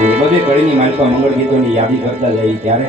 બધી કડીની માલિકા મંગળ ગીતોની યાદી કરતા જઈ ત્યારે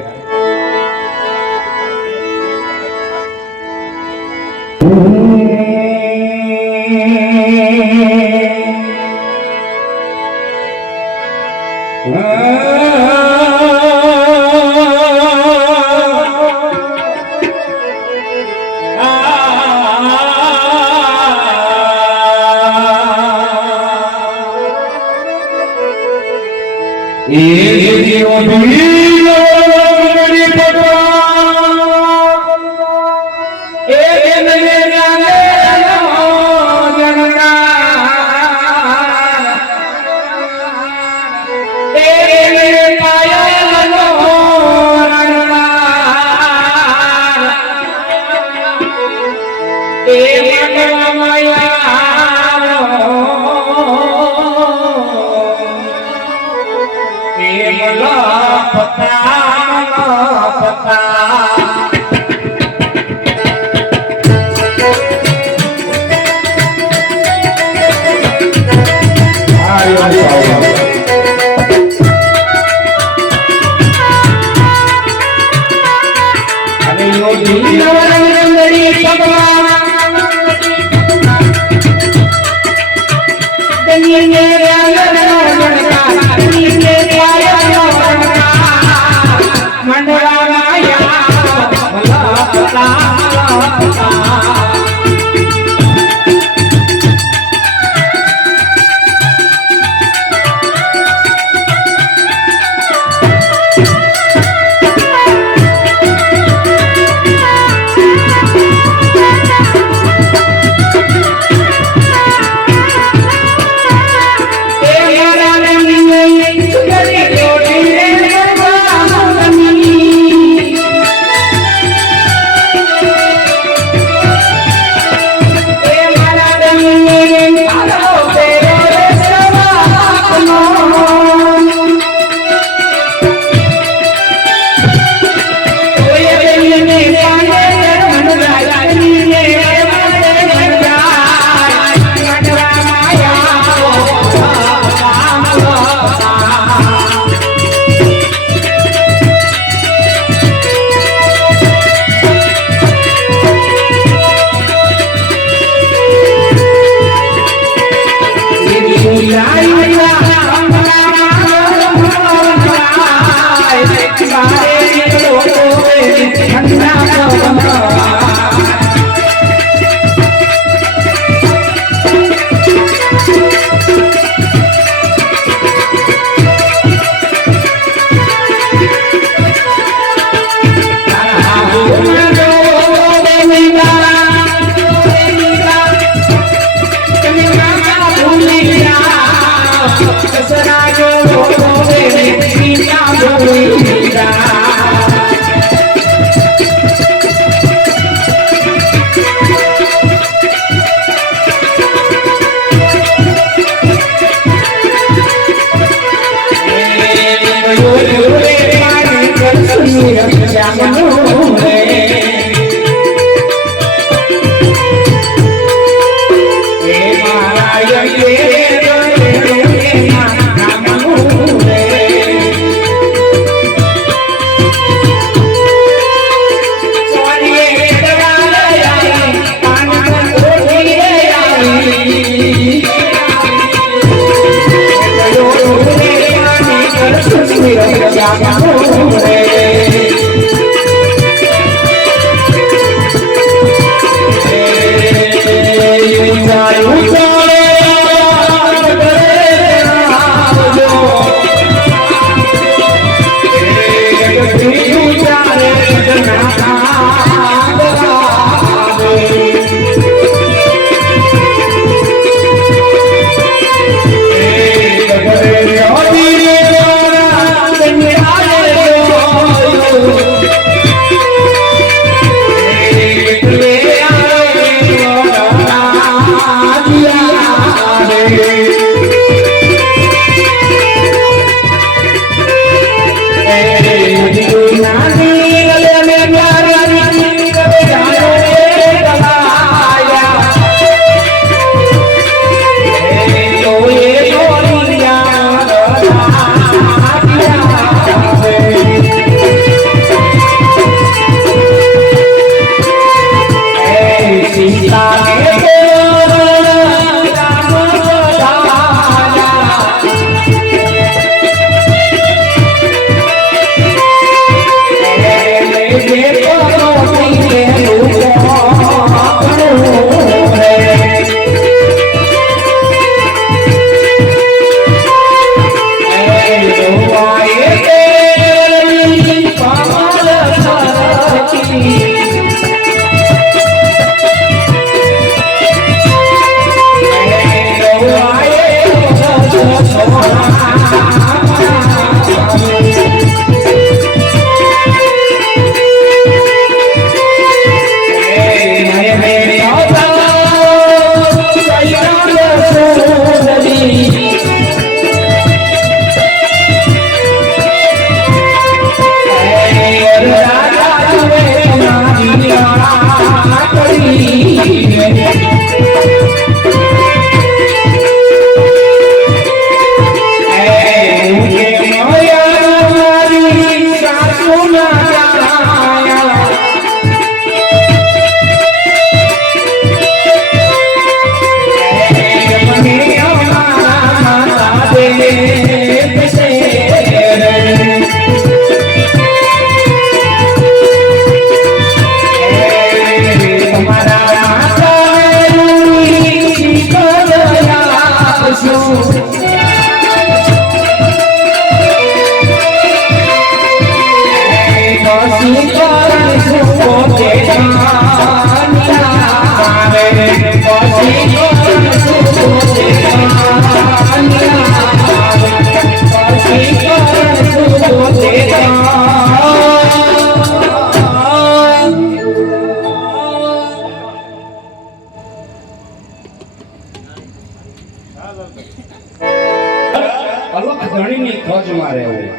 અલખ ધણીની ખોજમાં રહેવું,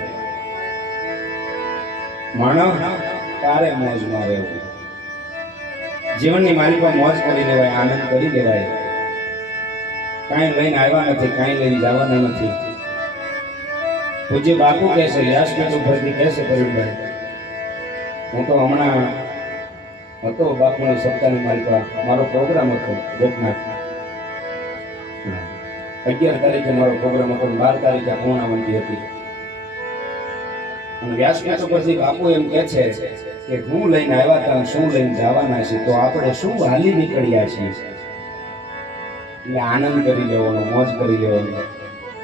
માણસ તારે મોજમાં રહેવું. જીવનની માલિકા મોજ કરી લેવાય, આનંદ કરી લેવાય. કાંઈ લઈને આવ્યા નથી, કાંઈ લઈને જવાના નથી. પૂજ્ય બાપુ કહે છે, વ્યાસપીઠ ઉપરથી કહે છે પ્રવીણભાઈ, હું તો હમણાં હતો બાપુની સપ્તાહની માલિકા, મારો પ્રોગ્રામ હતો ગોપનાથ. 11 તારીખે મારો પ્રોગ્રામ હતો, 12 તારીખે પૂર્ણાવંતી હતી. અને વ્યાસપીઠ ઉપરથી બાપુ એમ કહે છે કે હું લઈને આવ્યા હતા, શું લઈને જવાના છે, તો આપણે શું હાલી નીકળ્યા છીએ. એટલે આનંદ કરી લેવાનો, મોજ કરી લેવાનો.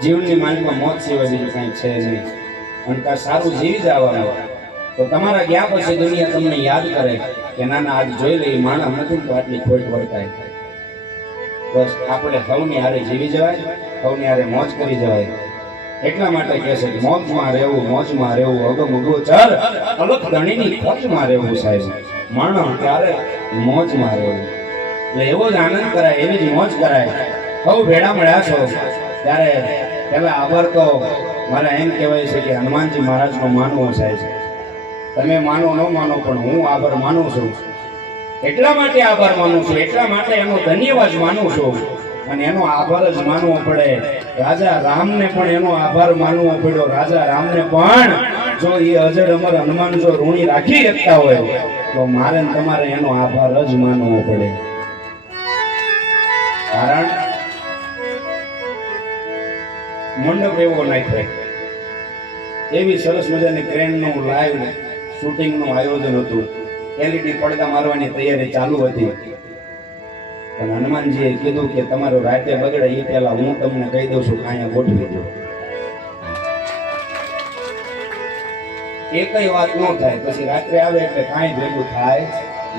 જીવનની માલિકમાં મોજ સિવાય બીજું કાંઈ છે નહીં. અને કાંઈ સારું જીવી જવાનું, તો તમારા ગયા પછી દુનિયા તમને યાદ કરે કે ના ના આજ જોઈ લઈ માણસ નથી તો આટલી ખોટ વર્તાય. બસ આપણે સૌની હારે જીવી જવાય, સૌની હારે મોજ કરી જવાય. એટલા માટે કહે છે કે મોજમાં રહેવું, મોજમાં રહેવું, અગમ અગોચર અલખ ધણીની ખોજમાં રહેવું સાહેબ. માણસ ત્યારે મોજમાં રહેવું, એટલે એવો જ આનંદ કરાય, એવી જ મોજ કરાય. સૌ ભેળા મળ્યા છો ત્યારે પેલા આભાર તો મારે એમ કહેવાય છે કે હનુમાનજી મહારાજનો માનવો સાહેબ. તમે માનો ન માનો પણ હું આભાર માનું છું. એટલા માટે આભાર માનું છું, એટલા માટે એનો ધન્યવાદ માનું છું. અને એનો આભાર જ માનવો પડે. રાજા રામને પણ એનો આભાર માનવો પડ્યો. રાજા રામને પણ જો એ અજડ અમર હનુમાન જો ઋણી રાખી શકતા હોય તો મારે ને તમારે એનો આભાર જ માનવો પડે. કારણ મંડપ એવો નાખ્યો, એવી સરસ મજાની ક્રેનનું લાઈવ શૂટિંગનું આયોજન હતું. એલઈડી પડદા મારવાની તૈયારી ચાલુ હતી. પણ હનુમાનજીએ કીધું કે તમારું રાતે બગડે એ પહેલા હું તમને કહી દઉં છું, અહીંયા ગોઠવી દો. એકય વાત ન થાય, પછી રાત્રે આવે એટલે કાંઈ ભેગું થાય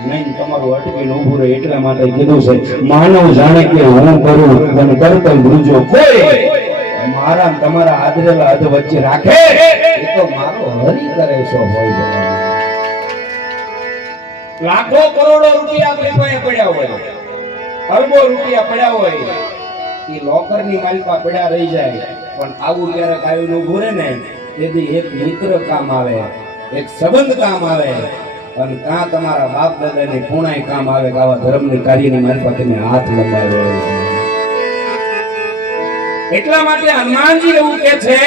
નહીં. તમારું અટકીને ઊભું રહે. એટલા માટે કીધું છે, માનવ જાણે કે હું કરું અને કરતા ગુરુજો કોઈ મારા તમારા આદરેલા અધ વચ્ચે રાખે એ તો મારો હરી કરે છો હોય. લાખો કરોડો રૂપિયા આપણી પાસે પડ્યા હોય, અરબો રૂપિયા પડ્યા હોય, એ લોકરની માલિકા પડ્યા રહી જાય. પણ આવું ક્યારેક આવીને ઊભું રહે ને તેથી એક મિત્ર કામ આવે, એક સંબંધ કામ આવે, અને ત્યાં તમારા બાપ દાદાની પૂર્ણાઈ કામ આવે કે આવા ધર્મની કાર્યની માલિકા તમે હાથ લંબાવ્યો. એટલા માટે હનુમાનજી એવું કે છે,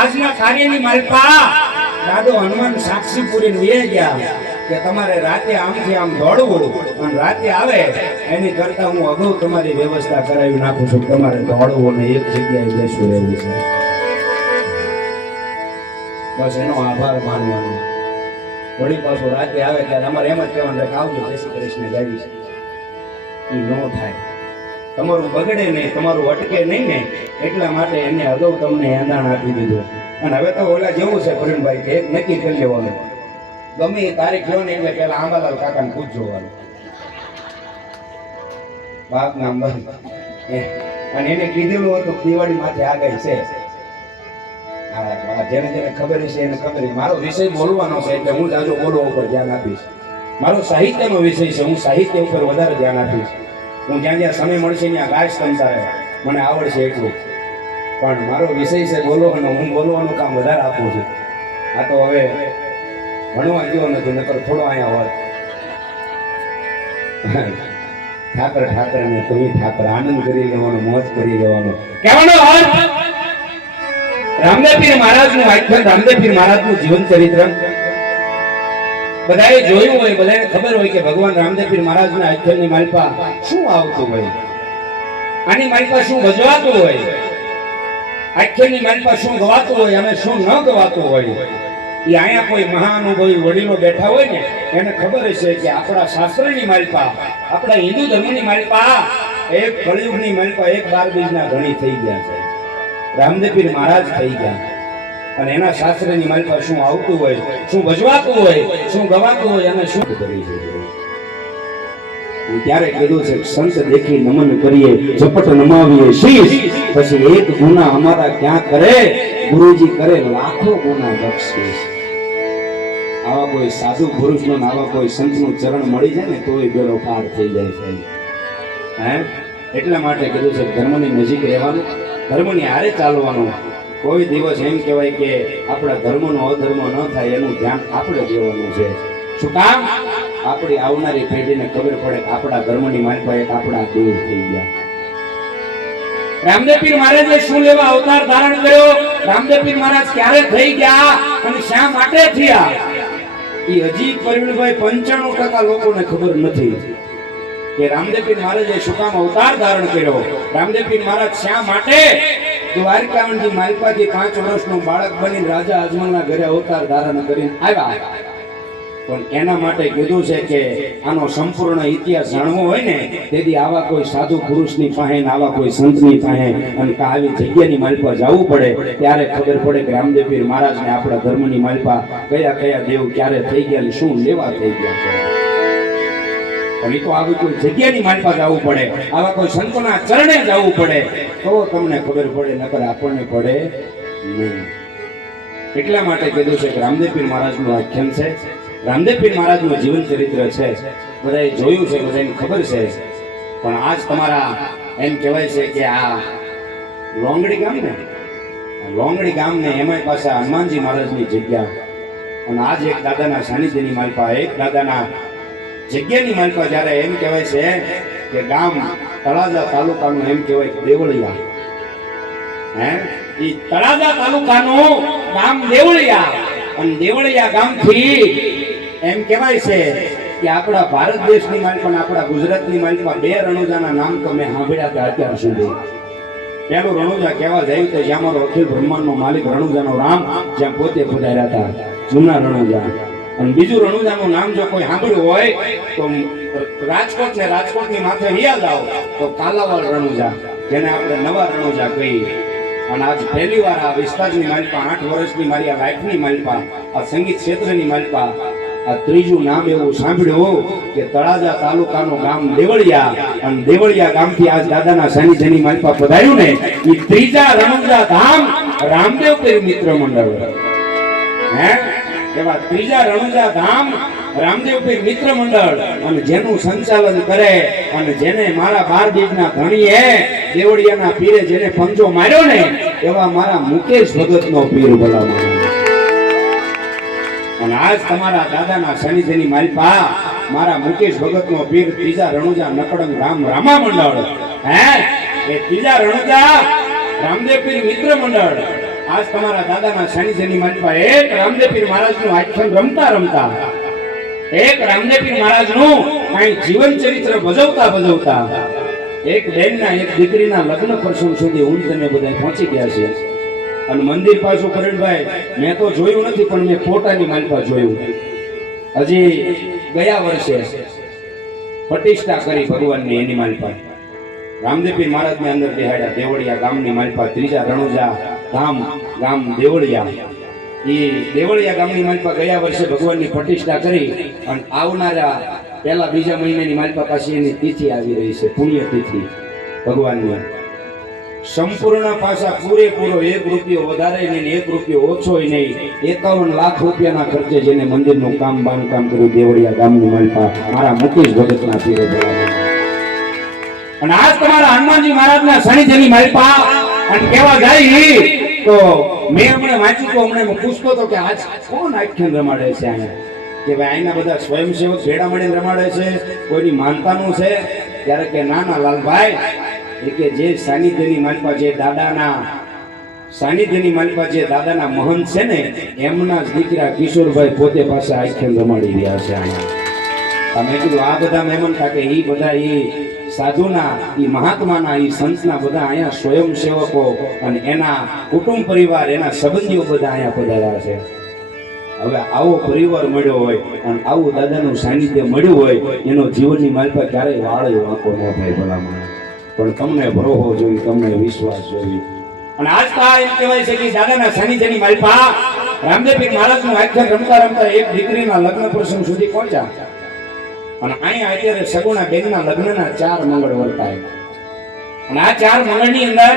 આજના કાર્યની માલિકા દાદો હનુમાન સાક્ષી પૂરીને વહી ગયા કે તમારે રાતે આમથી આમ દોડવું અને રાતે આવે એની કરતા હું અગાઉ તમારી વ્યવસ્થા કરાવી નાખું છું. તમારે દોડવું ને એક જગ્યાએ બેસવું રહેવું છે. બસ એનો આભાર માનવાનો. વળી પાછું રાતે આવે ત્યારે અમારે એમ જ કહેવાનું કે આવજો, જય શ્રી કૃષ્ણ ગાવી છે. એ ન થાય. તમારું બગડે નહીં, તમારું અટકે નહીં ને એટલા માટે એને અગાઉ તમને એંધાણ આપી દીધું. અને હવે તો ઓલા જેવું છે પ્રવીણભાઈ કે એક નક્કી કરી લેવાનું, ગમે એ તારીખ લો ને એટલે પેલા આંબાલાલ કાકાને પૂછવાનું બાપ નામ બંધ. અને એને કીધેલું હતું દિવાળી માથે આગળ છે. જેને જેને ખબર છે એને ખબર. મારો વિષય બોલવાનો છે એટલે હું જાજો બોલવા ઉપર ધ્યાન આપીશ. મારો સાહિત્યનો વિષય છે, હું સાહિત્ય ઉપર વધારે ધ્યાન આપીશ. હું જ્યાં જ્યાં સમય મળશે ત્યાં ગાઈશ તમતારે, મને આવડશે એટલું. પણ મારો વિષય છે બોલવાનો, હું બોલવાનું કામ વધારે આપું છું. આ તો હવે ભણવા ગયો નથી, નકર થોડો અહીંયા હોત. ઠાકર ઠાકર ને તમે ઠાકર, આનંદ કરી લેવાનો, મોજ કરી લેવાનો. કહેવાનો અર્થ રામદેવપીર મહારાજનું આખ્યાન, રામદેવપીર મહારાજનું જીવન ચરિત્ર બધાએ જોયું હોય, બધાને ખબર હોય કે ભગવાન રામદેવપીર મહારાજના આખ્યાનની માલિકા શું આવતું હોય, આની માલિકા શું ભજવાતું હોય, આખ્યાનની માલિકા શું ગવાતું હોય અને શું ન ગવાતું હોય. એ અહીંયા કોઈ મહાનુભાવી વડીલો બેઠા હોય ને એને ખબર છે કે આપણા શાસ્ત્રની માલિકા, આપણા હિન્દુ ધર્મની માલિકા એક કળિયુગની માલિકા, એક 12 બીજના ધણી થઈ ગયા છે. રામદેવપીર મહારાજ થઈ ગયા. અને એના શાસ્ત્રની માલિકા શું આવતું હોય, શું ભજવાતું હોય, શું ગવાતું હોય અને શું કરી છે. ત્યારે કીધું છે સંત દેખી નમન કરીએ, ઝપટ નમાવીએ શીશ, પછી એક ગુના અમારા ક્યાં કરે, ગુરુજી કરે લાખો ગુના બક્ષિસ. આવા કોઈ સાધુ પુરુષનો, આવા કોઈ સંતનું ચરણ મળી જાય ને તો એ બેડો પાર થઈ જાય છે. હે એટલા માટે કીધું છે ધર્મની નજીક રહેવાનું, ધર્મની હારે ચાલવાનું. કોઈ દિવસ એમ કહેવાય કે આપણા ધર્મનો અધર્મ ન થાય એનું ધ્યાન આપણે દેવાનું છે. શું કામ? આપણી આવનારી પેઢીને ખબર પડે કે આપણા ધર્મની માલપા એક આપણા દેવ થઈ ગયા. રામદેવ પીર મહારાજે શું લેવા અવતાર ધારણ કર્યો? રામદેવ પીર મહારાજ ક્યારે થઈ ગયા અને શા માટે થયા? એ હજી પ્રવીણભાઈ 95% લોકોને ખબર નથી કે રામદેવ પીર મહારાજે શું કામ અવતાર ધારણ કર્યો. રામદેવ પીર મહારાજ શા માટે દ્વારકાની માલપાથી 5 વર્ષનું બાળક બની રાજા અજમલના ઘરે અવતાર ધારણ કરીને આવ્યા. પણ એના માટે કીધું છે કે આનો સંપૂર્ણ ઇતિહાસ જાણવો હોય ને તેથી આવા કોઈ સાધુ પુરુષની પાસે આવા કોઈ સંતની પાસે અને આવી જગ્યાની માલપા જવું પડે ત્યારે ખબર પડે કે રામદેવ પીર મહારાજને આપણા ધર્મની માલપા કયા કયા દેવ ક્યારે થઈ ગયા શું લેવા થઈ ગયા છે. પણ એ તો આવી કોઈ જગ્યાની માલપા જવું પડે, આવા કોઈ સંતોના ચરણે જવું પડે તો તમને ખબર પડે, નકર આપણને પડે નહીં. એટલા માટે કીધું છે કે રામદેવ પીર મહારાજનું આખ્યાન છે. રામદેવ પીર મહારાજનું જીવન ચરિત્ર છે, બધાએ જોયું છે, બધાને ખબર છે. પણ આજ તમારા એમ કહેવાય છે કે આ લોંગડી ગામ ને લોંગડી ગામ ને એમાં પાછા હનુમાનજી મહારાજની જગ્યા અને આજ એક દાદાના સાનિધ્યની માલપા એક દાદાના જગ્યાની માલપા જ્યારે એમ કહેવાય છે કે ગામ તળાજા તાલુકાનું એમ કહેવાય દેવળિયા. હે એ તળાજા તાલુકાનું ગામ દેવળિયા અને દેવળિયા ગામથી એમ કહેવાય છે કે આપણા ભારત દેશની માલપા આપણા ગુજરાતની માલપા 2 રણુજાના નામ તો મેં સાંભળ્યા હતા અત્યાર સુધી. પહેલું રણુજા કહેવા જાય તો જ્યાં મારો અખિલ બ્રહ્માંડનો માલિક રણુજાનો રામ જ્યાં પોતે પધાર્યા હતા જૂના રણુજા. અને બીજું રણુજાનું નામ જો કોઈ સાંભળ્યું હોય તો રાજકોટ ને રાજકોટની માથે યાદ આવો તો કાલાવાડ રણુજા જેને આપણે નવા રણુજા કહીએ. અને આજ પહેલી વાર આ વિસ્તારની માલપા 8 વર્ષની મારી આ લાઈફની માલપા આ સંગીત ક્ષેત્રની માલપા આ ત્રીજું નામ એવું સાંભળ્યું કે તળાજા તાલુકાનું ગામ દેવળિયા અને દેવળિયા ગામથી આજ દાદાના સાનિધ્યની માલપા પધાર્યું ને એ ત્રીજા રણુજા ધામ રામદેવ પીર મિત્ર મંડળ. હે એવા ત્રીજા રણુજા ધામ રામદેવ પીર મિત્ર મંડળ અને જેનું સંચાલન કરે અને જેને મારા 12 બીજના ધણીએ દેવળિયાના પીરે જેને પંજો માર્યો ને એવા મારા મુકેશ ભગતનો પીર બોલાવવાનો. અને આજ તમારા દાદાના સાનિધ્યની માલપા મારા મુકેશ ભગતનો પીર ત્રીજા રણુજા નકડંગ રામ રામા મંડળ. હે એ ત્રીજા રણુજા રામદેવ પીર મિત્ર મંડળ આજ તમારા દાદાના સાનિધ્યની માલપા એક રામદેવ પીર મહારાજનું આખ્યાન રમતા રમતા એક રામદેવ પીર મહારાજનું કઈ જીવન ચરિત્ર ભજવતા એક બેનના એક દીકરીના લગ્ન પ્રસંગ સુધી હું તમે બધા પહોંચી ગયા છે. અને મંદિર પાછું કરણભાઈ મેં તો જોયું નથી પણ મેં ફોટાની માલપા જોયું. હજી ગયા વર્ષે પ્રતિષ્ઠા કરી ભગવાનની એની માલપા રામદેવ પીર મહારાજની અંદર બેહાડ્યા દેવળિયા ગામની માલપા ત્રીજા રણુજા ધામ ગામ દેવળિયા. એ દેવળિયા ગામની માલપા ગયા વર્ષે ભગવાનની પ્રતિષ્ઠા કરી અને આવનારા પહેલા બીજા મહિનાની માલપા પાછી એની તિથિ આવી રહી છે, પુણ્ય તિથિ ભગવાનની. સંપૂર્ણ પાછા પૂરેપૂરો 1 રૂપિયો વધારે નહીં 1 રૂપિયો ઓછો નહીં 51 લાખ રૂપિયાના ખર્ચે જેને મંદિરનું કામ બાંધકામ કર્યું દેવળિયા ગામની માલપા મારા મુકેશ ભગતના પીરે બોલાવ્યા. અને આજ તમારા હનુમાનજી મહારાજના સાનિધ્યની માલપા અને કેવા જાય તો મેં હમણાં વાંચ્યું તો હમણાં પૂછતો હતો કે આજ કોણ આખ્યાન રમાડે છે અહીંયા કે ભાઈ અહીંના બધા સ્વયંસેવક ભેડા મળીને રમાડે છે કોઈની માનતાનું છે ત્યારે કે ના લાલભાઈ એ કે જે સાનિધ્યની માલપા જે દાદાના સાનિધ્યની માલપા જે દાદાના મહંત છે ને એમના જ દીકરા કિશોરભાઈ પોતે પાસે આખ્યાન રમાડી રહ્યા છે અહીંયા. મેં કીધું આ બધા મહેમાન કે એ બધા એ સાધુના એ મહાત્માના એ સંતના બધા અહીંયા સ્વયંસેવકો અને એના કુટુંબ પરિવાર એના સંબંધીઓ બધા અહીંયા પધાર્યા છે. હવે આવો પરિવાર મળ્યો હોય અને આવું દાદાનું સાનિધ્ય મળ્યું હોય એનો જીવનની માલપા ક્યારેય વાળે વાંકો ન થાય ભલામણ. પણ તમને ભરોહો જોઈ તમને વિશ્વાસ જોઈ અને આજ તો એમ કહેવાય છે કે દાદાના સાનિધ્યની માલપા રામદેવ પીર મહારાજનું આખ્યાન રમતા રમતા એક દીકરીના લગ્ન પ્રસંગ સુધી પહોંચ્યા. અને અહીંયા અત્યારે સગુણા બેનના લગ્નના 4 મંગળ વર્તાય. અને આ 4 મંગળની અંદર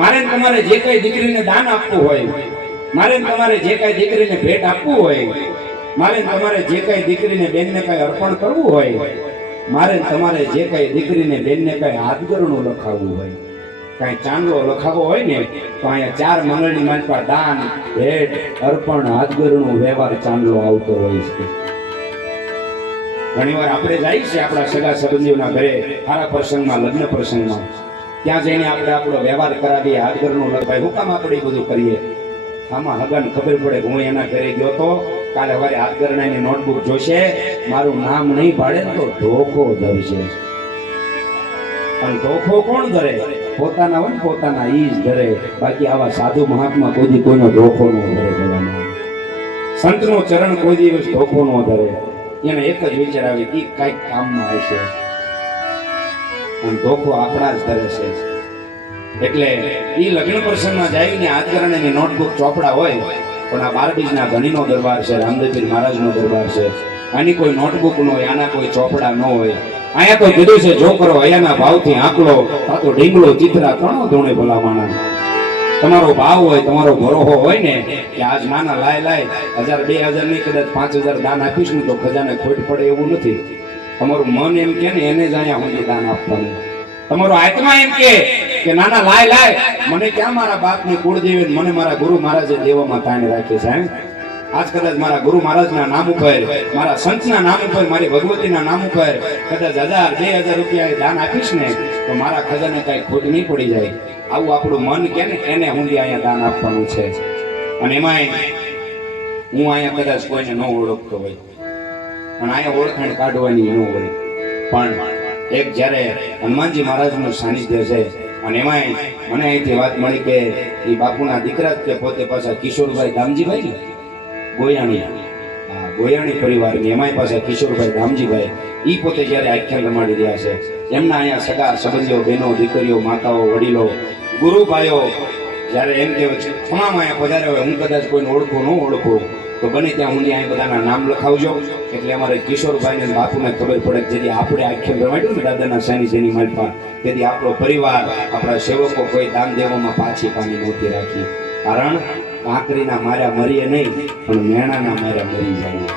મારે તમારે જે કઈ દીકરીને દાન આપવું હોય, મારે તમારે જે કઈ દીકરીને ભેટ આપવું હોય, મારે તમારે જે કઈ દીકરીને બેનને કઈ અર્પણ કરવું હોય, મારે તમારે જે કઈ દીકરીને બેનને કઈ હાથગરણું લખાવવું હોય કાંઈ ચાંદલો લખાવો હોય ને તો અહીંયા 4 મંગળની માલપા દાન ભેટ અર્પણ હાથગરનો વ્યવહાર ચાંદલો આવતો હોય છે. ઘણીવાર આપણે જઈએ છીએ આપણા સગા સંબંધીઓના ઘરે સારા પ્રસંગમાં, લગ્ન પ્રસંગમાં, ત્યાં જઈને આપણે આપણો વ્યવહાર કરાવીએ, હાથગરનો લખાય. હું કામ આપણે એ બધું કરીએ? આમાં હગાને ખબર પડે કે હું એના ઘરે ગયો તો કાલે સવારે હાથગરનાની નોટબુક જોશે, મારું નામ નહીં પાડે તો ધોખો ધરશે. અને ધોખો કોણ ધરે? પોતાના હોય ને પોતાના ઈ જ ધરે. બાકી આવા સાધુ મહાત્મા કોઈ કોઈનો ધોખો ન ધરે. સંતનો ચરણ કોઈ દિવસ ધોખો ન ધરે. એને એક જ વિચાર આવે કે કઈક કામમાં આવશે, અને ધોખો આપણા જ ધરે છે. એટલે ઈ લગ્ન પ્રસંગમાં જઈને હાથગરનાની નોટબુક ચોપડા હોય, પણ આ 12 બીજના ધણીનો દરબાર છે, રામદેવપીર મહારાજનો દરબાર છે. આની કોઈ નોટબુક ન હોય, આના કોઈ ચોપડા ન હોય. અહીંયા તો કીધું છે જો કરો અહીંયાના ભાવથી આંકલો, કાં તો ઢીંગલો ચિત્રા ત્રણો ધોણે ભલા માણા. તમારો ભાવ હોય, તમારો ભરોહો હોય ને કે આજ નાના લાય 1000 2000 નહીં, કદાચ 5000 દાન આપીશ ને તો ખજાને ખોટ પડે એવું નથી. તમારું મન એમ કે ને એને જ અહીંયા સુધી દાન આપવાનું. તમારો આત્મા એમ કે નાના લાય મને ક્યાં મારા બાપની કુળદેવી, મને મારા ગુરુ મહારાજે દેવામાં તાણે રાખી છે. આજ કદાચ મારા ગુરુ મહારાજના નામ ઉપર, મારા સંતના નામ ઉપર, મારી ભગવતીના નામ ઉપર કદાચ 1000 2000 રૂપિયા દાન આપીશ ને તો મારા ખજાને કઈ ખોટ નહીં પડી જાય. આવું આપણું મન કે ને એને સુધી અહીંયા દાન આપવાનું છે. અને એમાંય હું અહીંયા કદાચ કોઈને ન ઓળખતો હોય, અને અહીંયા ઓળખાણ કાઢવાની ન હોય, પણ એક જ્યારે હનુમાનજી મહારાજનું સાનિધ્ય છે, અને એમાંય મને અહીંથી વાત મળી કે એ બાપુના દીકરા કે પોતે પાછા કિશોરભાઈ દામજીભાઈ ને ગોયાણી પરિવારની, એમાંય પાછા કિશોરભાઈ દામજીભાઈ, ઈ પોતે જ્યારે આખ્યાન રમાડી રહ્યા છે. એમના અહીંયા સગા સંબંધીઓ, બહેનો, દીકરીઓ, માતાઓ, વડીલો, ગુરુભાઈઓ જ્યારે એમ કે તમામ અહીંયા પધાર્યા હોય, હું કદાચ કોઈને ઓળખું ન ઓળખું તો બને ત્યાં હું અહીંયા બધાના નામ લખાવજો. એટલે અમારે કિશોરભાઈને બાપુને ખબર પડે કે જેથી આપણે આખ્યાન રમાડ્યું ને દાદાના સાનિધ્યની માલપા, તેથી આપણો પરિવાર, આપણા સેવકો કોઈ દાન દેવામાં પાછી પાની નહોતી રાખી. કારણ કાંકરીના માર્યા મરીએ નહીં, પણ મેણાના માર્યા મરી જાય.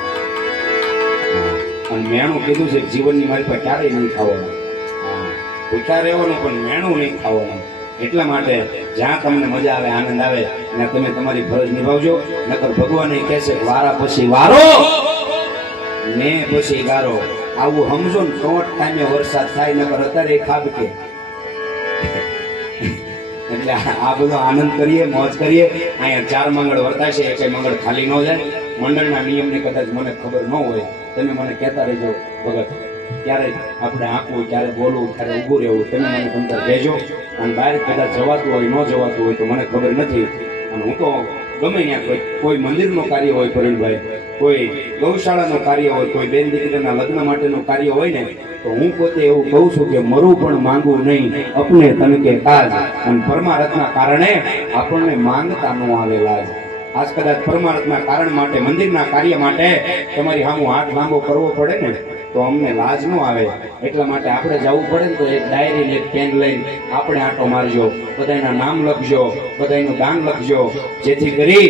અને મેણું કીધું છે જીવનની માલપા ક્યારેય નહીં ખાવાનું. ભૂખ્યા રહેવાનું, પણ મેણું નહીં ખાવાનું. એટલા માટે જ્યાં તમને મજા આવે, આનંદ આવે, ત્યાં તમે તમારી ફરજ નિભાવજો. નકર ભગવાન એ કહે છે કે વારા પછી વારો ને પછી ગારો. આવું સમજો ને તો ટાઈમે વરસાદ થાય, નકર અત્યારે ખાબકે. એટલે આ બધો આનંદ કરીએ, મોજ કરીએ. અહીંયા 4 મંગળ વર્તાશે, એક મંગળ ખાલી ન જાય. મંડળના નિયમની કદાચ મને ખબર ન હોય, તમે મને કહેતા રહેજો ભગત, ક્યારે આપણે આંકવું, ક્યારે બોલવું, ક્યારે ઊભું રહેવું, તમે મને તમતાર કહેજો. અને બહાર કદાચ જવાતું હોય, ન જવાતું હોય તો મને ખબર નથી. અને હું તો ગમે ત્યાં કોઈ મંદિરનું કાર્ય હોય પ્રવીણભાઈ, કોઈ ગૌશાળાનું કાર્ય હોય, કોઈ બેન દીકરીના લગ્ન માટેનું કાર્ય હોય ને, તો હું પોતે એવું કહું છું કે મરું પણ માંગવું નહીં, અપને તનકે કાજ. અને પરમાર્થના કારણે આપણને માંગતા ન આવેલા જ. આજ કદાચ પરમાર્થના કારણ માટે, મંદિરના કાર્ય માટે તમારી સામુ હાથ લાંબો કરવો પડે ને તો અમને લાજ ન આવે. એટલા માટે આપણે જવું પડે ને તો એક ડાયરી ને એક પેન લઈને આપણે આંટો મારજો, બધાના નામ લખજો, બધાનું દાન લખજો, જેથી કરી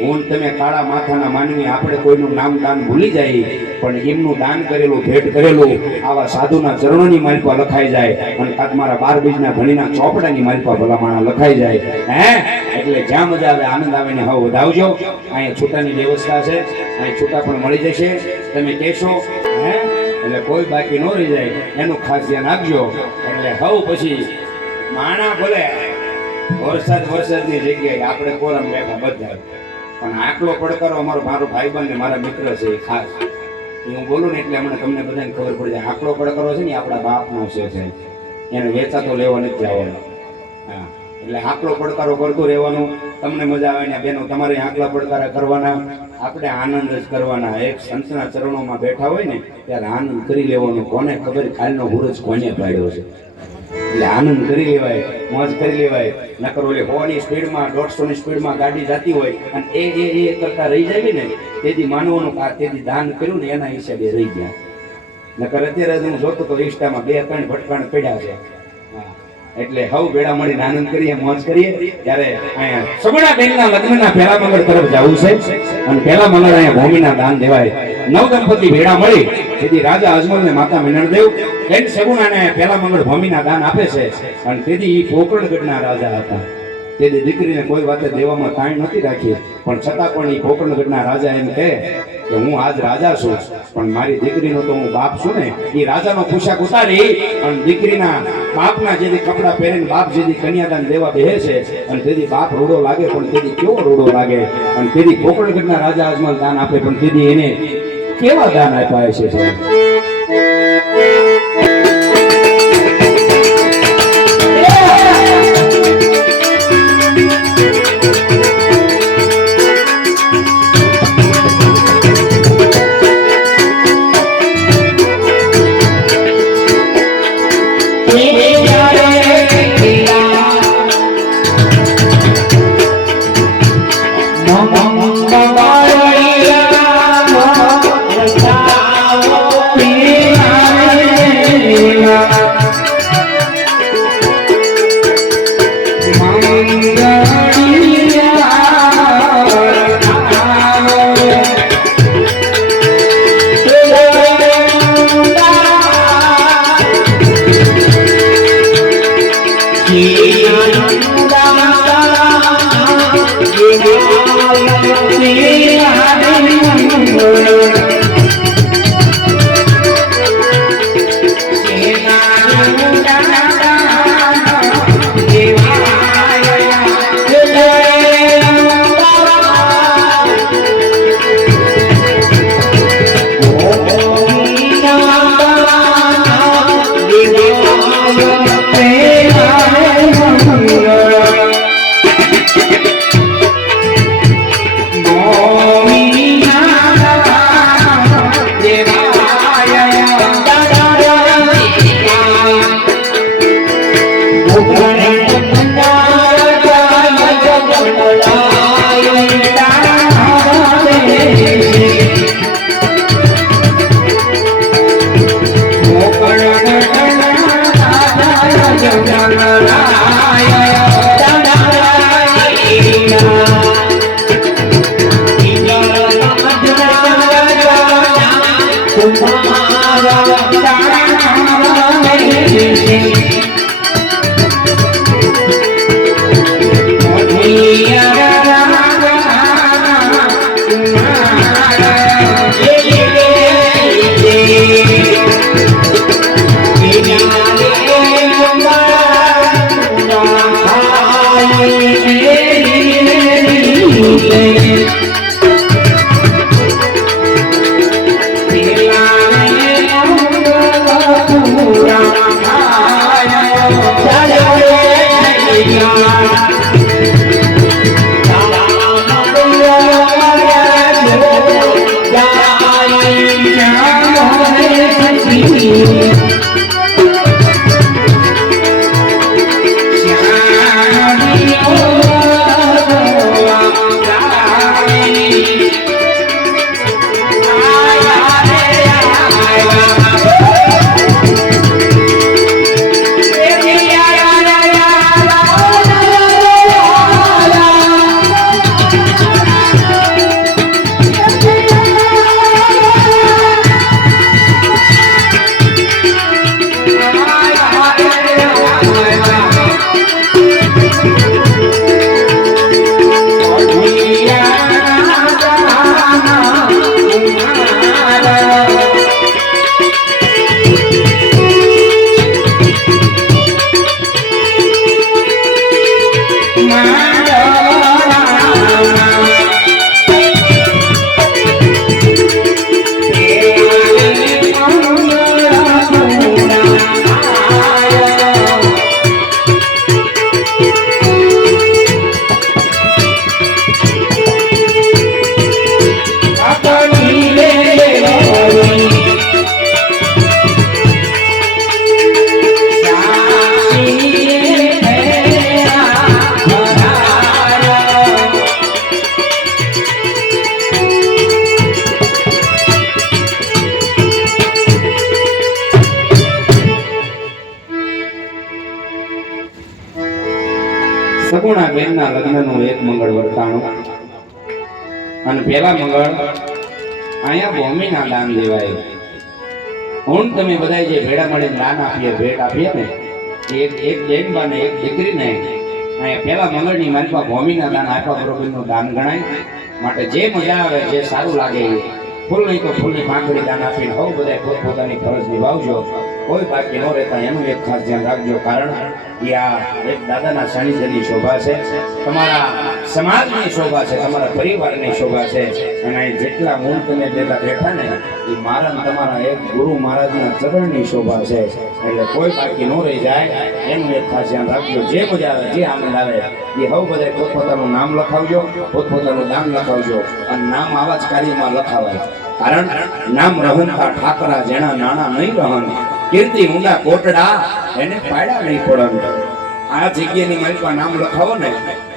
હું તમે કાળા માથાના માનવી આપણે કોઈનું નામ દાન ભૂલી જાય, પણ એમનું દાન કરેલું, ભેટ કરેલું આવા સાધુના ચરણોની માલપા લખાઈ જાય, અને કાક મારા 12 બીજના ધણીના ચોપડાની માલપા ભલામણા લખાઈ જાય. એટલે જ્યાં મજા આવે, આનંદ આવે ને હવે વધાવજો. અહીંયા છૂટાની વ્યવસ્થા છે, અહીં છૂટા પણ મળી જશે. તમે કહેશો એટલે કોઈ બાકી ન રહી જાય, એનું ખાસ ધ્યાન આપજો. એટલે હવે પછી માણા ભલે વરસાદની જગ્યાએ આપણે કોરમ બેઠા બધા, પણ આટલો પડકારો મારો ભાઈબંધ ને મારા મિત્ર છે ખાસ, હું બોલું ને એટલે હમણાં તમને બધાને ખબર પડી જાય. આટલો પડકારો છે ને આપણા બાપનો છે, એને વેચાતો લેવા નથી જવાનો. હા, એટલે આટલો પડકારો કરતું રહેવાનું. તમને મજા આવે ને બેનો, તમારે આટલા પડકારા કરવાના, આપણે આનંદ જ કરવાના. એક સંતના ચરણોમાં બેઠા હોય ને ત્યારે આનંદ કરી લેવાનો. કોને ખબર કાલનો હુરજ કોને પાડ્યો છે, એટલે આનંદ કરી લેવાય, મોજ કરી લેવાય. નકર ઓલી 100ની સ્પીડમાં 150ની સ્પીડમાં ગાડી જતી હોય અને એ કરતા રહી જાય ને, તેથી માનવાનું આ તેથી દાન કર્યું ને એના હિસાબે રહી ગયા. નકર અત્યારે હું જોતો તો ઇન્સ્ટામાં 2-3 ભટકાણ પડ્યા છે. એટલે હવ ભેળા મળીને આનંદ કરીએ, મોજ કરીએ. ત્યારે અહીંયા સગુણા બેનના લગ્નના પહેલા મંગળ તરફ જવું છે, અને પહેલા મંગળ અહીંયા ભૂમિના દાન દેવાય. નવ દંપતી ભેળા મળી તેથી રાજા અજમલ ને માતા મિનળદેવ બેન સગુણાને પહેલા મંગળ ભૂમિના દાન આપે છે અને તેથી પોકરણગઢના રાજા હતા. તેથી દીકરીને કોઈ વાતે દેવામાં કાંઈ નથી રાખી, પણ છતાં પણ એ પોકરણગઢના રાજા એમ કહે કે હું આજ રાજા છું પણ મારી દીકરીનો તો હું બાપ છું ને. એ રાજાનો પોશાક ઉતારી અને દીકરીના બાપના જેથી કપડા પહેરીને બાપ જેથી કન્યાદાન દેવા બેહે છે અને તેથી બાપ રોડો લાગે, પણ તેથી કેવો રોડો લાગે. અને તેથી પોકરણગઢના રાજા અજમલ દાન આપે, પણ તેથી એને કેવા દાન આપ્યા છે. સગુણા બેનના લગ્નનું એક મંગળ વર્તાણું અને પહેલા મંગળ અહીંયા ભૂમિના દાન દેવાય. હું તમે બધા જે ભેડા મળીને દાન આપીએ, ભેટ આપીએ ને, એક એક જૈનબા ને એક દીકરીને અહીંયા પેલા મંગળની માલપા ભૂમિના દાન આપ્યા બરોબરનું દાન ગણાય. માટે જે મજા આવે, જે સારું લાગે, ફૂલ નહીં તો ફૂલની પાંખડી દાન આપીને હવ બધા પોતપોતાની ફરજ નિભાવજો. કોઈ બાકી ન રહેતા એનું એક ખાસ ધ્યાન રાખજો. કારણ કે આ એક દાદાના સાનિધ્યની શોભા છે, તમારા સમાજની શોભા છે, તમારા પરિવારની શોભા છે. અને જેટલા મૂળ તમે ભેગા બેઠા ને એ મારા તમારા એક ગુરુ મહારાજના ચરણની શોભા છે. એટલે કોઈ બાકી ન રહી જાય એનું એક ખાસ ધ્યાન રાખજો. જે મજા આવે, જે આનંદ આવે એ હવ બધા પોતપોતાનું નામ લખાવજો, પોતપોતાનું દાન લખાવજો. અને નામ આવા જ કાર્યમાં લખાવાય. કારણ નામ રહનતા ઠાકરા જેના નાણા નહીં રહન, કીર્તિ ઊંડા કોટડા એને પાડ્યા નહીં પડન. આ જગ્યાની માલિકા નામ લખાવો ને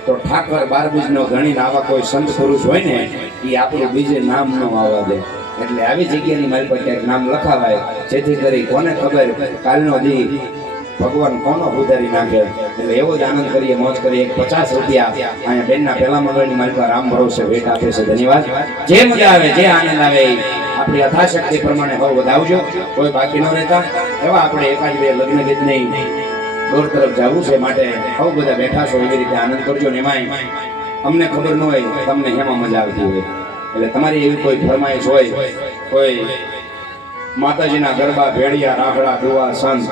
તો ઠાકર બાર બીજનો ગણીને આવા કોઈ સંત પુરુષ હોય ને એ આપણું બીજે નામ ન આવવા દે. એટલે આવી જગ્યાની માલિકા ક્યાંક નામ લખાવાય, જેથી કરી કોને ખબર કાલનો દી ભગવાન કોનો ઉધારી નાખે. એટલે એવો જ આનંદ કરીએ, મોજ કરીએ. 50 રૂપિયા અહીંયા બેનના પહેલા મંગળની માલિકા રામ ભરોસે ભેટ આપે છે. ધન્યવાદ. જે મજા આવે, જે આનંદ આવે આપણી યથાશક્તિ પ્રમાણે ભાવ વધાવજો. કોઈ બાકી ન રહેતા. એવા આપણે એકાદ બે લગ્ન ગીતની દોર તરફ જવું છે. માટે બહુ બધા બેઠા છો, એવી રીતે આનંદ કરજો. ને એમાંય અમને ખબર ન હોય તમને એમાં મજા આવતી હોય. એટલે તમારી એવી કોઈ ફરમાઈશ હોય, કોઈ માતાજીના ગરબા, ભેડિયા, રાહડા, દુવા, સંત,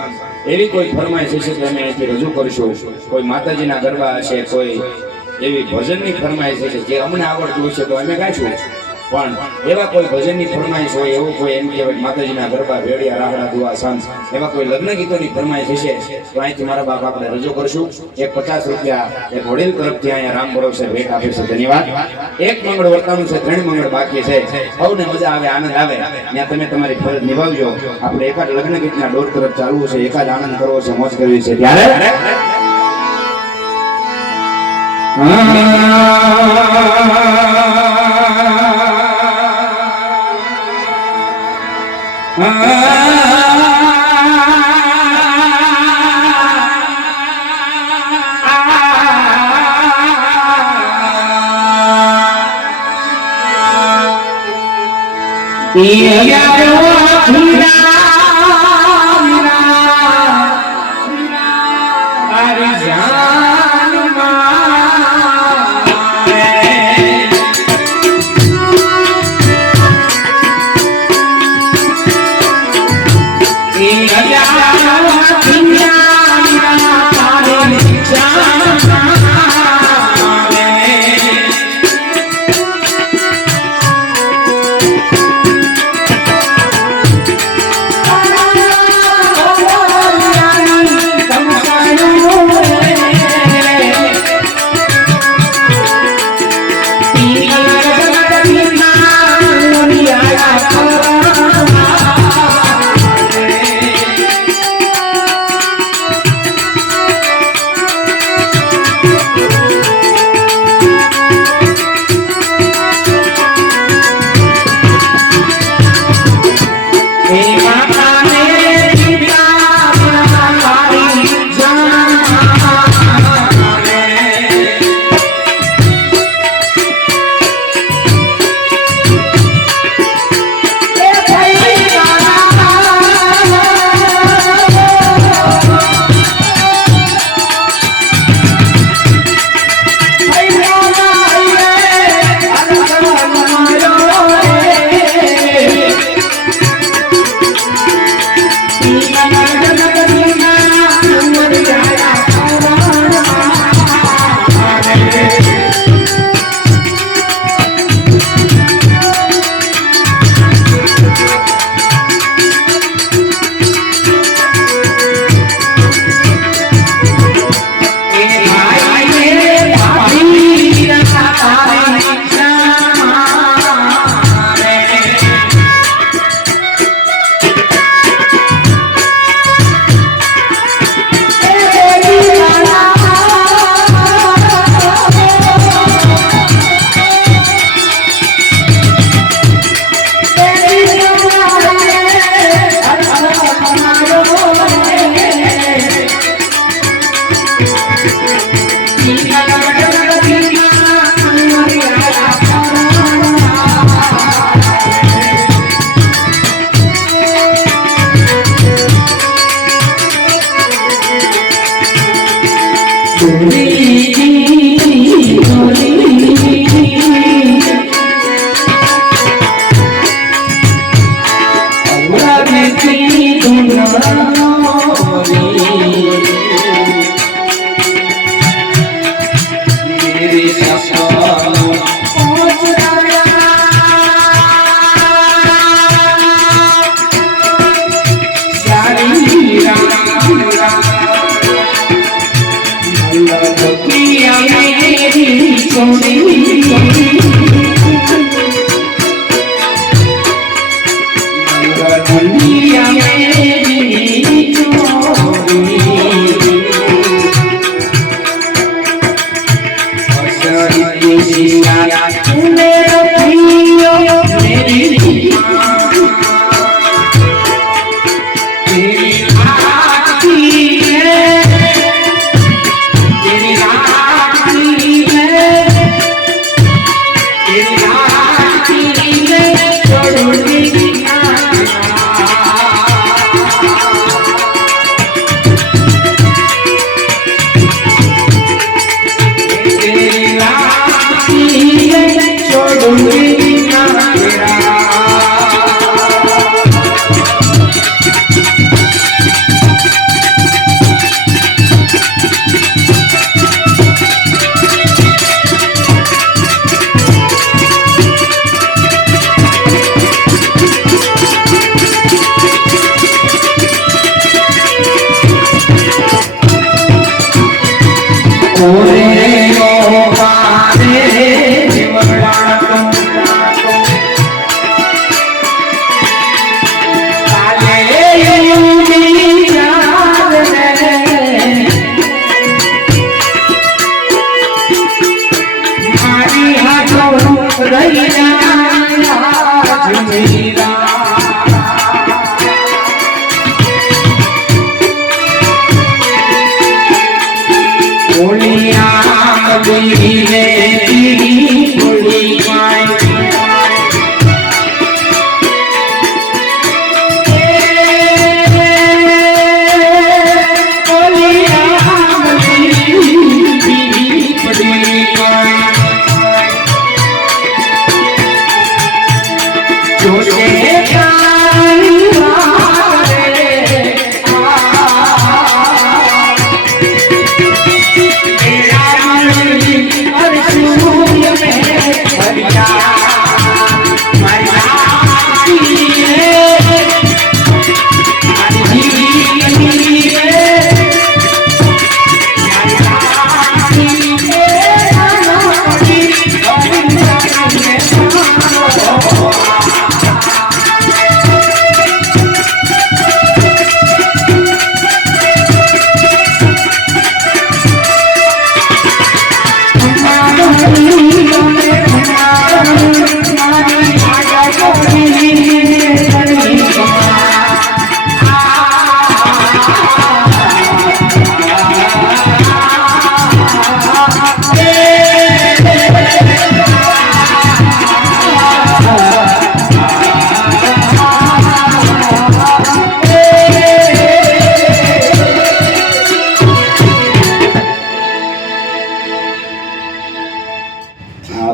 એવી કોઈ ફરમાઈશ હશે તો અમે અહીંથી રજૂ કરીશું. કોઈ માતાજીના ગરબા હશે, કોઈ એવી ભજનની ફરમાઈશ હશે જે અમને આવડતું હશે તો અમે ગાઈશું. પણ એવા કોઈ ભજનની ફરમાઈશ હોય, એવું કોઈ એમ કહેવાય માતાજીના ગરબા, ભેડિયા, રાહડા, દુવા, સંત, એવા કોઈ લગ્ન ગીતોની ફરમાઈશ હશે તો અહીંથી મારા બાપ આપણે રજૂ કરશું. એક 50 રૂપિયા એક વડીલ તરફથી અહીંયા રામ ભરોસે ભેટ આપે છે. ધન્યવાદ. એક મંગળ વર્તાનું છે, 3 મંગળ બાકી છે. સૌને મજા આવે, આનંદ આવે, ત્યાં તમે તમારી ફરજ નિભાવજો. આપણે એકાદ લગ્ન ગીતના દોર તરફ ચાલવું છે, એકાદ આનંદ કરવો છે, મોજ કરવી છે. ત્યારે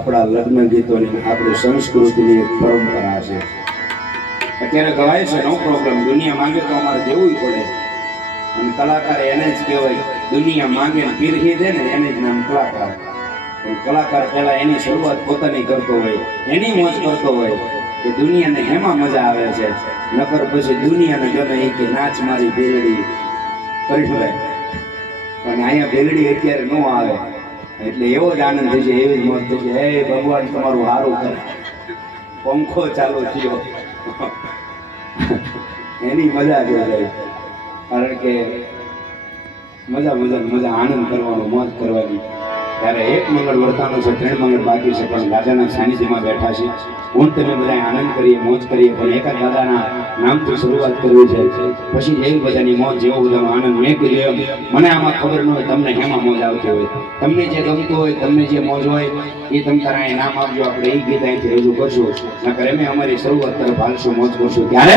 આપણા લગ્ન ગીતોની આપણી સંસ્કૃતિની એક પરંપરા છે. અત્યારે ગવાય છે નો પ્રોબ્લેમ, દુનિયા માંગે તો અમારે દેવું પડે. અને કલાકાર એને જ કહેવાય, દુનિયા માંગે ને પીરહી દે ને એને જ નામ કલાકાર. પણ કલાકાર પહેલા એની શરૂઆત પોતાની કરતો હોય, એની મોજ કરતો હોય કે દુનિયાને હેમાં મજા આવે છે. નકર પછી દુનિયાને ગમે એ કે નાચ મારી બેલડી કરી લે, પણ અહીંયા બેલડી અત્યારે ન આવે એટલે એવો જ આનંદ થઈ છે, એવી જ મોજ થઈ છે. હે ભગવાન તમારું સારું કરે, પંખો ચાલુ થયો એની મજા છે સાહેબ. કારણ કે મજા આનંદ કરવાનો, મોજ કરવાની. ત્યારે એક મંગળ વર્તાનો છે, 3 મંગળ બાકી છે, પણ દાદાના સાનિધ્યમાં બેઠા છે. હું તમે બધા આનંદ કરીએ, મોજ કરીએ, પણ એકાદ દાદાના નામથી શરૂઆત કરવી છે. પછી એવી બધાની મોજ, જેવો બધાનો આનંદ મેં કર્યો. મને આમાં ખબર ન હોય તમને હેમાં મોજ આવતી હોય, તમને જે ગમતું હોય, તમને જે મોજ હોય એ તમે તારા અહીં નામ આપજો. આપણે એ ગીત અહીંથી રજૂ કરશું, નકર અમે અમારી શરૂઆત તરફ હાલશું, મોજ કરશું. ત્યારે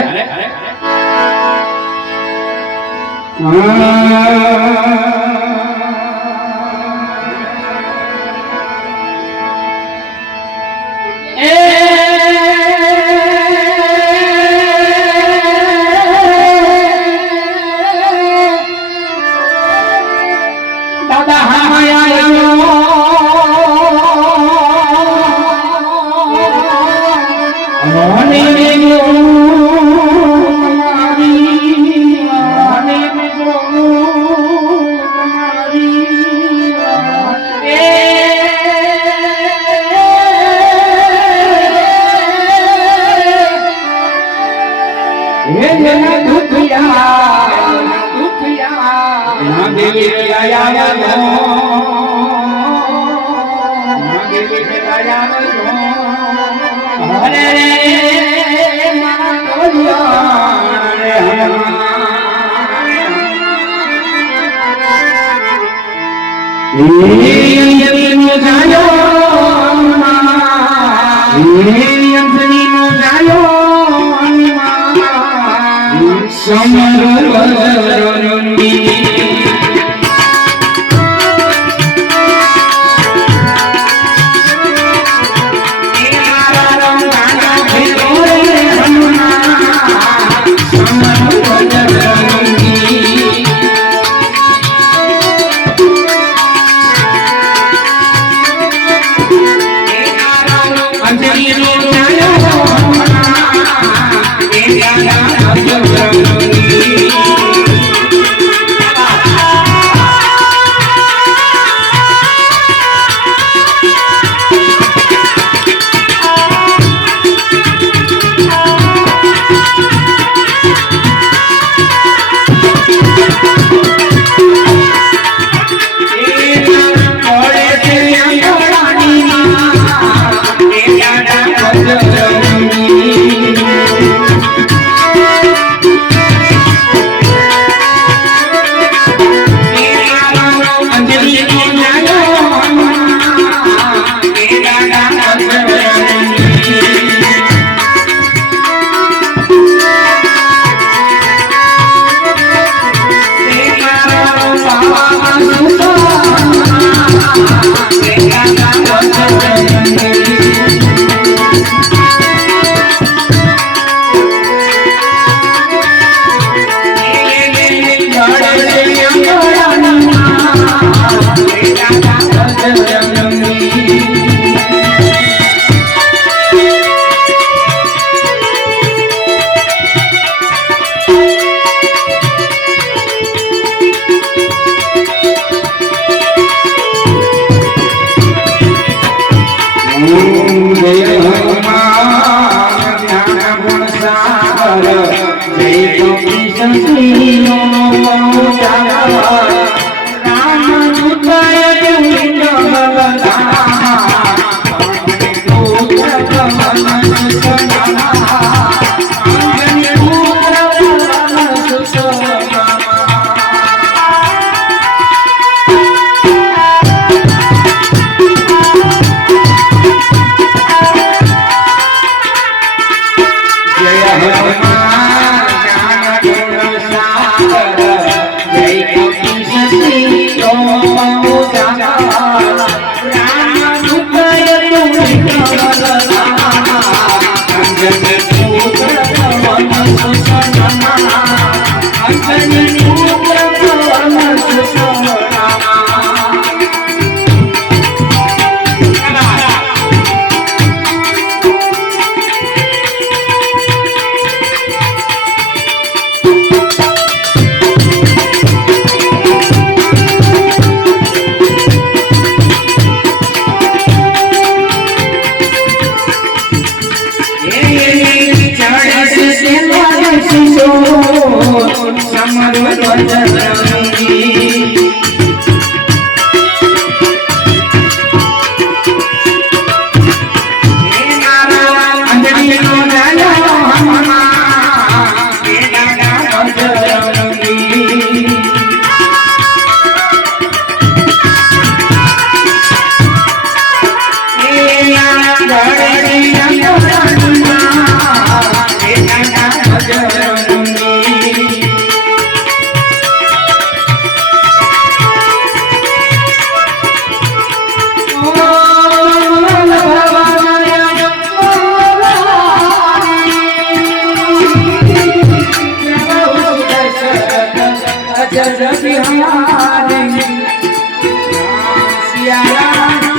Siara,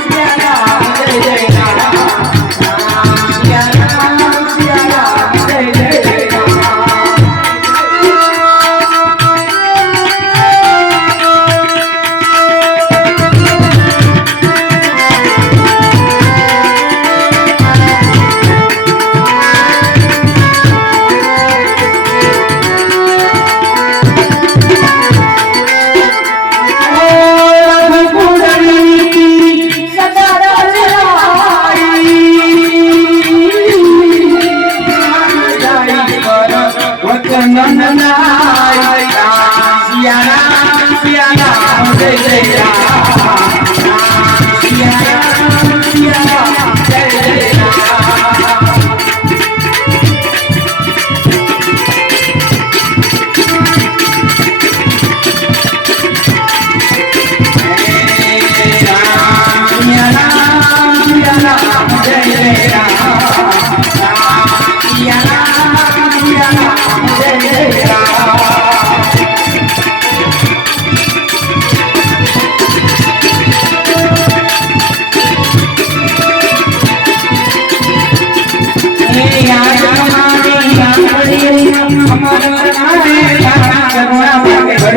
Siara, Siara, Siara,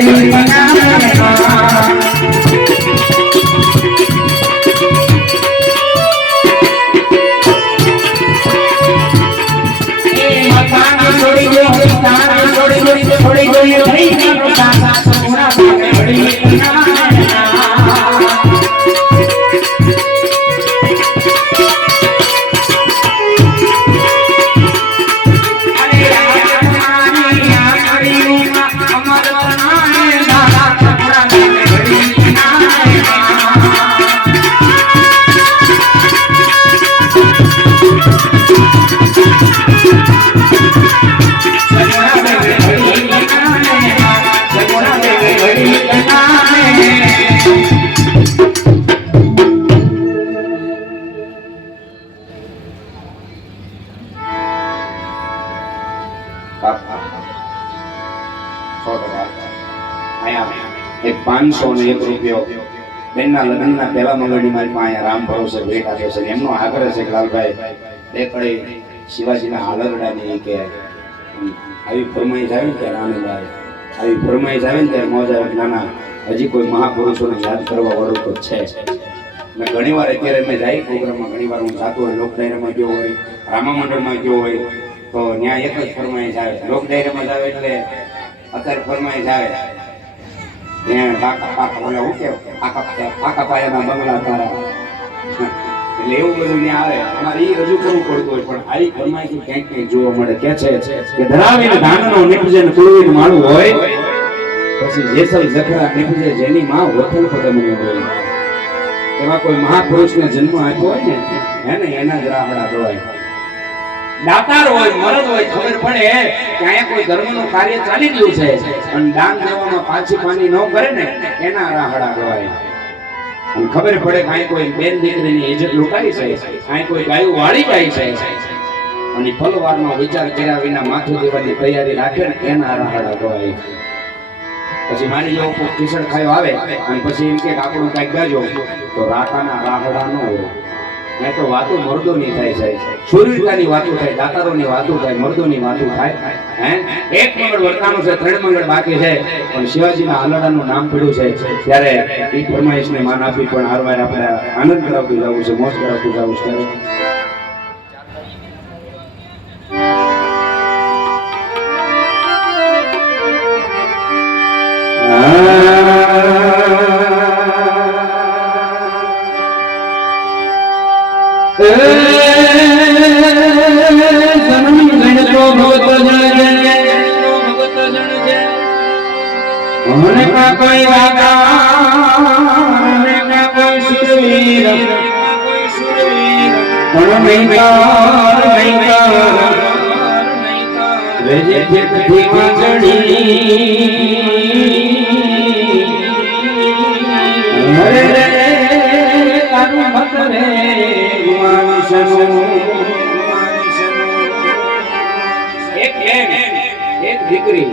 ઘડી બનાવેલા છોડી ગયો થઈ ગયો સાસા સોના ઘડી બનાવેલા એક 501 રૂપિયો બેનના લગ્નના પહેલા મંગળની મારી પાસે રામ ભરોસે ભેટ આપ્યો છે એમનો આગ્રહ છે કે લાલભાઈ બે કડી શિવાજીના આલરડાની કે આવી ફરમાઈશ આવી કે રાણીભાઈ આવી ફરમાઈશ આવે ને ત્યારે મોજ આવે નાના હજી કોઈ મહાપુરુષોને યાદ કરવા વાળું તો છે મેં ઘણી વાર અત્યારે મેં જાય પ્રોગ્રામમાં ઘણી વાર હું જાતો હોય લોક ડાયરામાં ગયો હોય રામા મંડળમાં ગયો હોય તો ત્યાં એક જ ફરમાઈશ આવે લોક ડાયરામાં જ આવે એટલે અત્યારે ફરમાઈશ આવે પાકા પાયાના બંગલા તારા એટલે એવું બધું ત્યાં આવે અમારે એ રજૂ કરવું પડતું હોય પણ આવી ફરમાઈશ ક્યાંક ક્યાંક જોવા મળે કે છે કે ધરાવીને ધાનનો નિપજે ને કુળવીને માળું હોય પછી જેસલ જખરા નિપજે જેની માં વથલ પદમણી હોય એમાં કોઈ મહાપુરુષને જન્મ આપ્યો હોય ને એને એના જ રાહડા દોવાય દાતાર હોય મરદ હોય ખબર પડે કે અહીંયા કોઈ ધર્મનું કાર્ય ચાલી રહ્યું છે અને દાન દેવામાં પાછી પાની ન કરે ને એના રાહડા ગવાય અને ખબર પડે કે અહીં કોઈ બેન દીકરીની ઇજ્જત લૂંટાઈ છે અહીં કોઈ ગાયું વાળી જાય છે અને ફલવારનો વિચાર કર્યા વિના માથું દેવાની તૈયારી રાખે ને એના રાહડા ગવાય પછી મારી જેવો કોઈ કિસડ ખાયો આવે અને પછી એમ કે આપણું કાંઈક ગાજો તો રાટાના રાહડા ન હોય મેં તો વાતો મર્દોની થાય છે શૂરવીરતાની વાતો થાય દાતારોની વાતો થાય મર્દોની વાતો થાય હે એક મંગળ વર્તાનું છે 3 મંગળ બાકી છે પણ શિવાજીના આલડાનું નામ પડ્યું છે ત્યારે એ ફરમાઈશને માન આપી પણ હારવાર આપણે આનંદ કરાવતું જવું છે મોજ કરાવતું જવું છે કોઈ એક દીકરી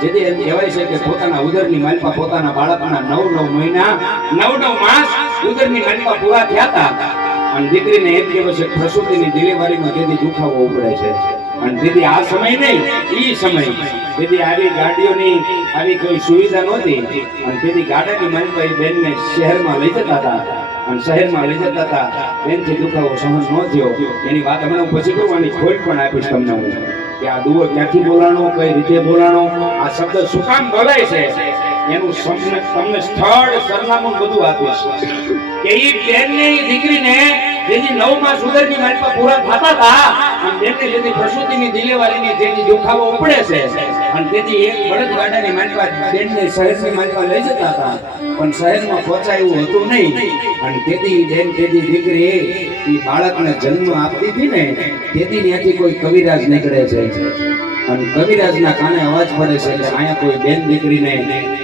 જેથી એમ કહેવાય છે કે પોતાના ઉદરની માલિકા પોતાના બાળકના 9 મહિના 9 માસ ઉદરની માલિકા પૂરા થયા હતા અને દીકરીને એક દિવસ પ્રસૂતિની ડિલિવરીમાં જેથી દુખાવો ઉપડે છે અને દીદી આ સમય નહીં ઈ સમય દીદી આવી ગાડીઓની આવી કોઈ સુવિધા નહોતી અને દીદી ગાડાની માલિકા બેનને શહેરમાં લઈ જતા હતા અને શહેરમાં લઈ જતા હતા બેનથી દુખાવો સહન ન થયો એની વાત હમણાં હું પછી કહું આની ખોટ પણ આપીશ તમને હું કે આ દુઓ ક્યાંથી બોલાણો કઈ રીતે બોલાણો આ શબ્દ શું કામ બોલાય છે એનું તમને સ્થળ સરનામું બધું આપીશ કે ઈ બેનને દીકરીને જેની 9 માસ ઉદરની માલિકા પૂરા થતા હતા અને બેનને જેની પ્રસૂતિની ડિલિવરીની જેની દુખાવો ઉપડે છે અને તેથી એક બળદગાડાની માલિકા બેનને શહેરની માલિકા લઈ જતા હતા પણ શહેરમાં પહોંચાયું હતું નહીં અને તેથી બેન તેથી દીકરી એ બાળકને જન્મ આપતી હતી ને તેથી ત્યાંથી કોઈ કવિરાજ નીકળે છે અને કવિરાજના કાને અવાજ પડે છે કે અહીંયા કોઈ બેન દીકરીને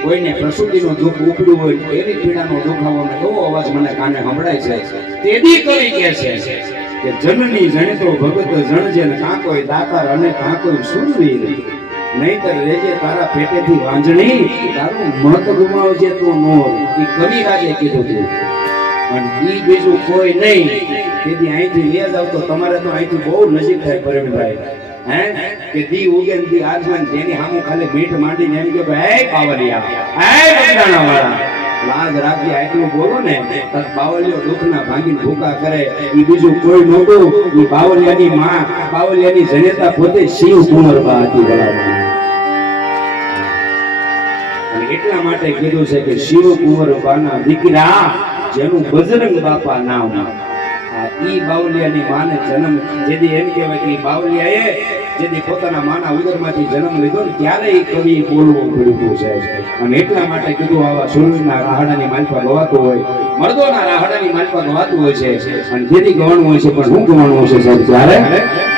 કોઈને પ્રસૂતિનું દુઃખ ઉપડ્યું હોય એવી પીડાનો દુખાવો ને એવો અવાજ મને કાને સંભળાય છે તેથી કવિ કહે છે કે જનની જણતો ભગત જણજે ને કાં કોઈ દાતાર અને કાં કોઈ સુરવીર નહીતર રેજે તારા પેટેથી વાંજણી તારું મત ગુમાવજે તું મોર એ કવિરાજે કીધું હતું અને ઈ બીજું કોઈ નહીં તેથી અહીંથી લઈ જાવ તો તમારે તો અહીંથી બહુ નજીક થાય પરવીનભાઈ હે કે દી ઉગે ને દી આસમાન જેની સામું ખાલી મીઠ માંડીને એમ કે હે બાવલિયા હે બગડાણા વાળા લાજ રાખી આટલું બોલો ને તો બાવલિયો દુખના ભાંગીને ભૂકા કરે ઈ બીજું કોઈ નહોતું ઈ બાવલિયાની માં બાવલિયાની જનેતા પોતે શિવ કુંવરબા હતી બરાબર અને એટલા માટે કીધું છે કે શિવ કુંવરબાના દીકરા જેનું બજરંગ બાપા નામ ઈ બાવલિયાની માને જન્મ જેદી એમ કહેવાય કે બાવલિયાએ જેદી પોતાના માના ઉદરમાંથી જન્મ લીધો ને ત્યારે ઈ કવિ બોલવું પડ્યું છે અને એટલા માટે કીધું આવા સુરજના રાહડાની માલપા ગવાતું હોય મર્દોના રાહડાની માલપા ગવાતું હોય છે અને જેદી ગવાનું હોય છે પણ હું ગવાનું હોય છે સાહેબ ત્યારે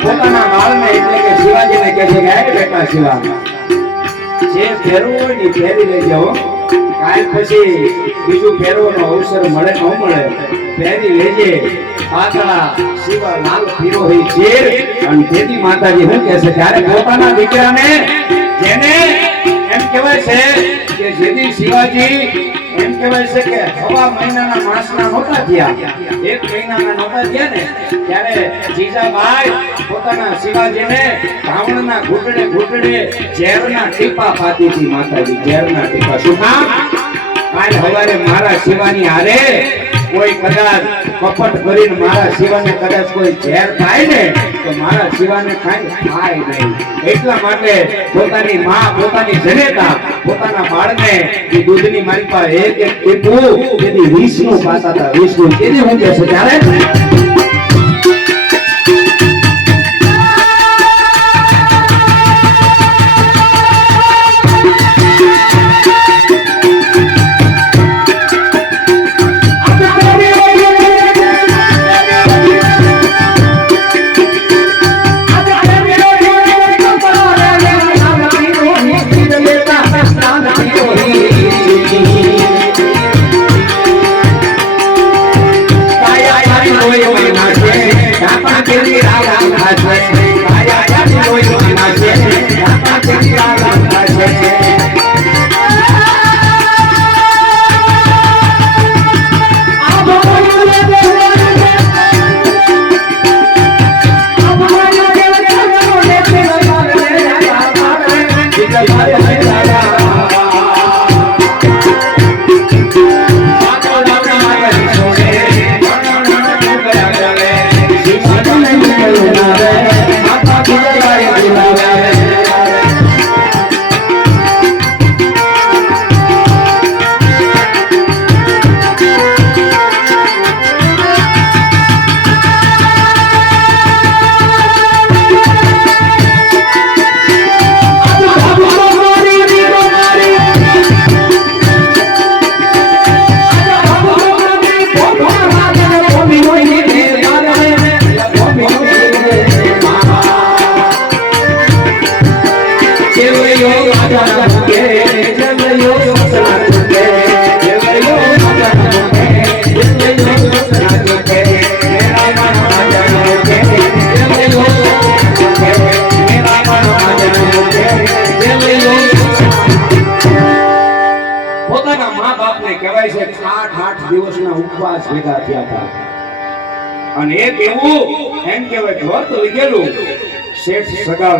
પોતાના બાળને એટલે કે શિવાજીને કહે છે કે આ બેટા શિવા જે ફેરવું હોય ને ફેરી લેજો કાલ પછી બીજું ફેરવાનો અવસર મળે ન મળે ફેરી લેજે પાતળા શિવા લાલ ફીરો હી ચેર અને તેથી માતાજી શું કહે છે ત્યારે પોતાના દીકરાને જેને એમ કહેવાય છે કે જેથી શિવાજી એમ કહેવાય છે કે સવા મહિનાના માસના નહોતા થયા 1 મહિનાના નહોતા થયા ને ત્યારે જીજાબાઈ પોતાના શિવાજીને ધાવણના ઘૂંટડે ઘૂંટડે ઝેરના ટીપા પાતી હતી માતાજી ઝેરના ટીપા શું કામ કાલ સવારે મારા શિવાની હારે કોઈ કદાચ કપટ કરીને મારા શિવાને કદાચ કોઈ ઝેર થાય ને તો મારા શિવાને કાંઈ થાય નહીં એટલા માટે પોતાની માં પોતાની જનેતા પોતાના બાળને એ દૂધની માલિકા એક એક ટીપું જેથી વિષ્ણુ પાતા હતા વિષ્ણુ કેદી હું છે ત્યારે દિવસના ઉપવાસ ભેગા થયા હતા અને એક એવું એમ કહેવાય વ્રત લીધેલું શેઠ સગાળ